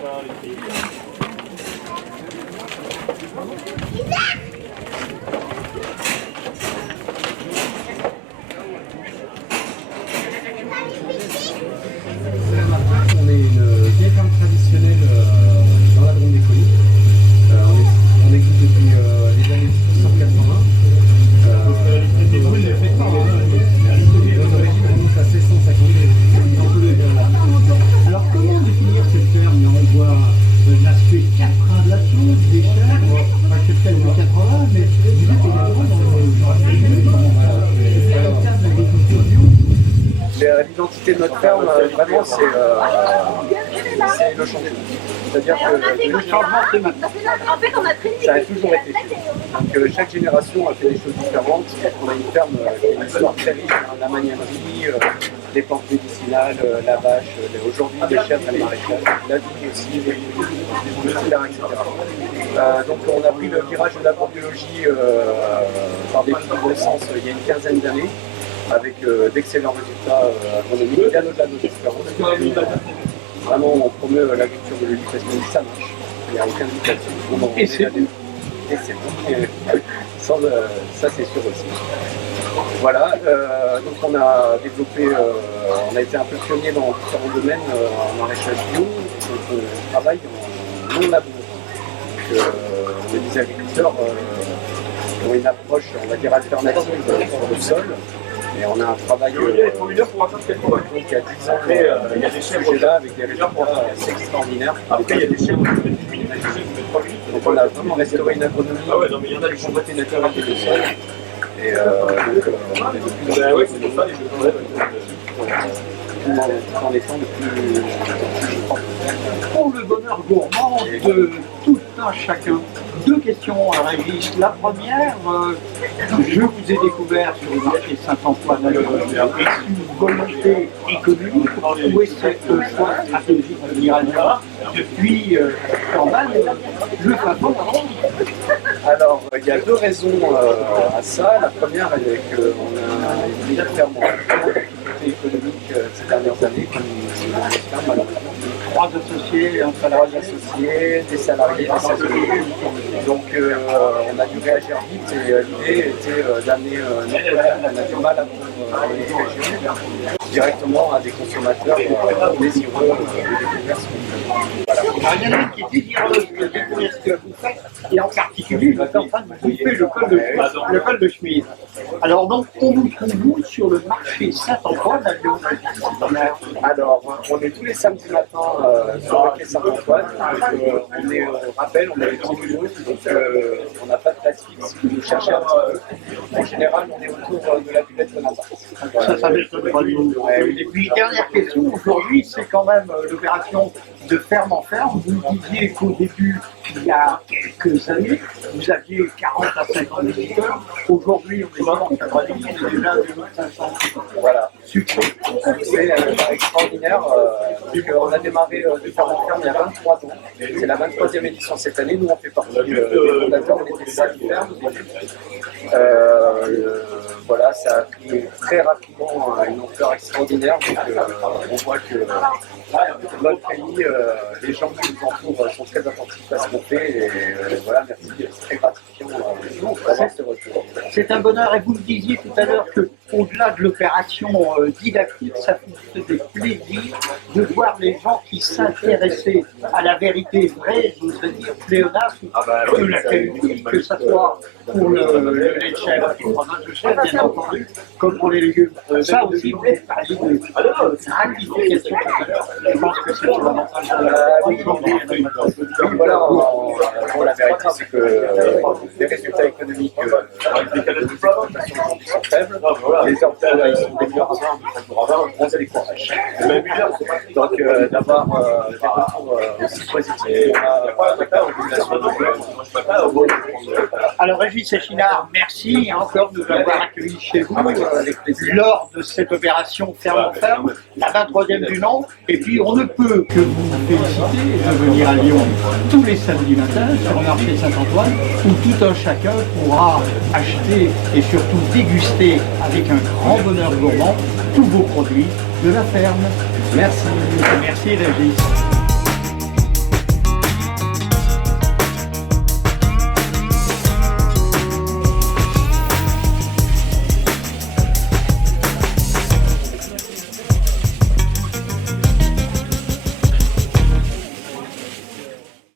On est une vieille ferme traditionnelle dans la Drôme des Collines. On existe depuis les années 1980. Nos origines remontent à 1650. Alors comment définir cette ferme? Là, on voit l'aspect caprin de la chose, des chèvres, c'est peut-être le 80, mais vous êtes également dans le cadre d'agriculture bio. L'identité de notre ferme, vraiment, c'est le changement. C'est-à-dire que Le changement, c'est maintenant. ça a toujours été. Donc chaque génération a fait des choses différentes. On a une ferme qui a une histoire très riche, la magnanerie, les plantes médicinales, la vache, aujourd'hui les chèvres, le maréchal, la vigne aussi, les etc. Donc on a pris le virage de l'agrobiologie par des petits bon sens il y a une quinzaine d'années, avec d'excellents résultats agronomiques, bien au-delà de nos espérances. Vraiment, on promeut l'agriculture biologique parce que ça marche. Il n'y a aucun doute là-dessus. Et c'est bon. Et c'est bon. Ça, c'est sûr aussi. Voilà, donc on a développé, on a été un peu pionnier dans différents domaines en maraîchage bio. Donc on travaille en non labour. Donc on est des agriculteurs qui ont une approche, on va dire, alternative sur le sol. Et on a un travail donc il y a 10 ans, il y a des sujets-là avec des résultats assez extraordinaires. Après, il y a des chèvres. Donc on a vraiment restauré une agronomie, une propreté naturelle des sols. Et donc on est de plus en étant de plus Pour le bonheur gourmand de tout un chacun. Deux questions à Régis. La première, je vous ai découvert sur le marché Saint-Antoine. Est-ce une volonté économique ou est-ce un choix stratégique de l'Iranien depuis quand même le fameux? Alors, il y a deux raisons à ça. La première, elle est qu'on a une ferme en difficulté économique ces dernières années, comme c'est dans notre ferme, malheureusement. 3 associés, un salarié associé. Des salariés, des saisonniers. Donc on a dû réagir vite et l'idée était d'amener notre ferme. On a du mal à vendre les régions directement à des consommateurs désireux de découvrir ce qu'on fait. Il y en a qui est désireuse de découvrir ce que vous faites, et en particulier, vous êtes en train de bouffer le col de chemise. Alors donc, on vous trouve vous sur le marché Saint-Antoine à Lyon. Alors, on est tous les samedis matins sur le quai Saint-Antoine. On est rappel, on est les 30 minutes, donc on n'a pas de place fixe. Si vous cherchez un petit peu, en général, on est autour de la buvette de Bonaparte. Ça m'étonne pas de vous. Et puis, dernière question, aujourd'hui, c'est quand même l'opération de ferme en ferme. Vous disiez qu'au début, il y a quelques années, vous aviez 40 à 50 visiteurs. Aujourd'hui, on est dans 90, on est déjà à 2500. Voilà. Succès. C'est extraordinaire. On a démarré de ferme en ferme il y a 23 ans. C'est la 23e édition cette année. Nous, on fait partie des fondateurs. On était 5 fermes. Voilà, ça a pris très rapidement une ampleur extraordinaire. Donc, on voit que dans notre pays, les gens qui nous entourent sont très attentifs à ce qu'on fait. Et voilà, merci. C'est très gratifiant d'avoir ce retour. C'est un bonheur. Et vous me disiez tout à l'heure qu'au-delà de l'opération didactique, ça vous faisait plaisir de voir les gens qui s'intéressaient à la vérité vraie, je voudrais dire pléonasme, de la qualité, que ce soit pour le lait de chèvre, pour le fromage de chèvre, bien entendu, comme pour les légumes. Ça aussi, vous parliez de gratification tout à l'heure. Je pense que c'est fondamental. Voilà, bon, la vérité, c'est que les résultats économiques des exploitations aujourd'hui sont faibles. Les emplois, ils sont des milliards on se décourage. Donc, d'avoir des retours aussi positifs Alors, Régis Séchinard, merci encore de nous avoir accueillis chez vous lors de cette opération Ferme en Ferme, la 23e du nom. Et puis, on ne peut que vous féliciter de venir à Lyon tous les samedis matins sur le marché Saint-Antoine, où tout un chacun pourra acheter et surtout déguster avec un grand bonheur gourmand tous vos produits de la ferme. Merci. Merci, Régis.